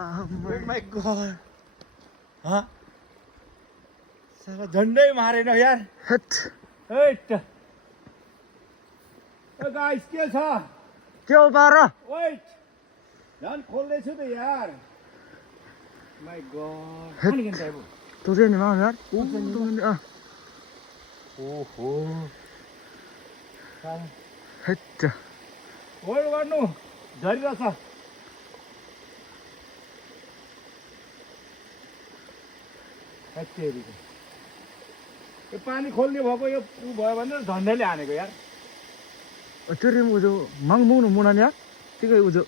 Oh my god. हाँ साला झन्डै मारेन यार हेट हेट ए गाइस के छ के हो बाह्र वेट झन् खोल्दै छु त यार माय गॉड हेट। खाने के टाइम तुझे नि मार यार ओहो हेट होल्ड गर्नु झरिरहेछ हेत्तेरीको यो पानी खोल्ने भएको यो उ भयो भने झन्डैले हानेको यार तेरि उजो माङमुङ मुना यार ठिकै उजो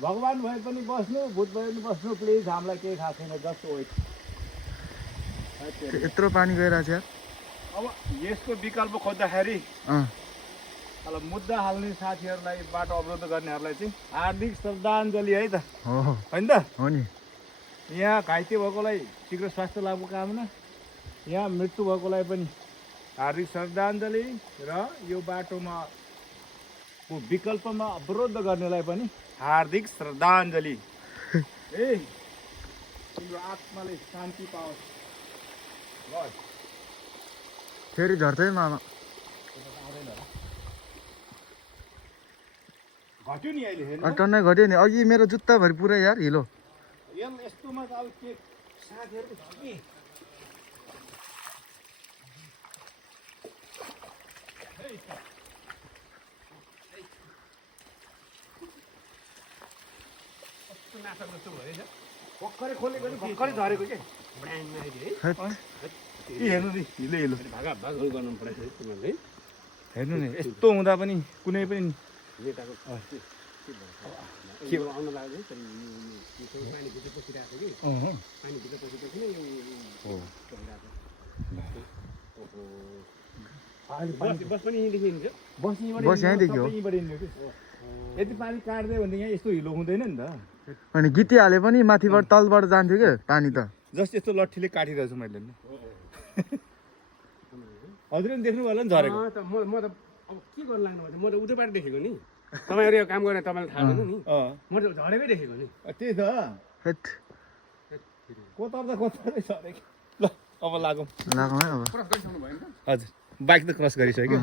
भगवान भए पनि बस्नु भूत भए पनि बस्नु प्लिज हामीलाई केही थाहा छैन जस्ट वेट यत्रो पानी गइरहेछ यार अब यसको विकल्प खोज्दाखेरि अँ अब मुद्दा हाल्ने साथीहरूलाई बाटो अवरोध गर्नेहरूलाई चाहिँ हार्दिक श्रद्धाञ्जली है त हो होइन त हो नि यहाँ घाइते भएकोलाई शीघ्र स्वास्थ्य लाभको कामना यहाँ मृत्यु भएकोलाई पनि हार्दिक श्रद्धाञ्जली र यो बाटोमा को विकल्पमा अवरोध गर्नेलाई पनि हार्दिक श्रद्धाञ्जली ए तिम्रो आत्माले शान्ति पाओस् बस फेरि झर्दै मामा घट्यो नि अहिले हेर्नु टन्नै घट्यो नि अघि मेरो जुत्ताभरि पुरै यार हिलो यस्तोमा त अब के साथीहरूको छ कि भर्खरै खोलेको नि भर्खरै झरेको के हेर्नु नि हिलो हिलो हेर्नु नि यस्तो हुँदा पनि कुनै पनि बस यहीँदेखि हो यदि पानी काट्दै भने यहाँ यस्तो हिलो हुँदैन नि त अनि गिटिहाले पनि माथिबाट तलबाट जान्थ्यो क्या पानी त जस्ट यस्तो लट्ठीले काटिरहेको छु मैले हजुरले देख्नु होला नि झरेको म त अब के गर्नु लाग्नु भने म त उतैबाट देखेको नि तपाईँहरू यो काम गर्ने तपाईँलाई थाहा हुनु नि म त झरेकै देखेको नि त्यही त हेट कोतार्दा झरेको ल अब लागौँ लागौँ है अब हजुर बाइक त क्रस गरिसक्यो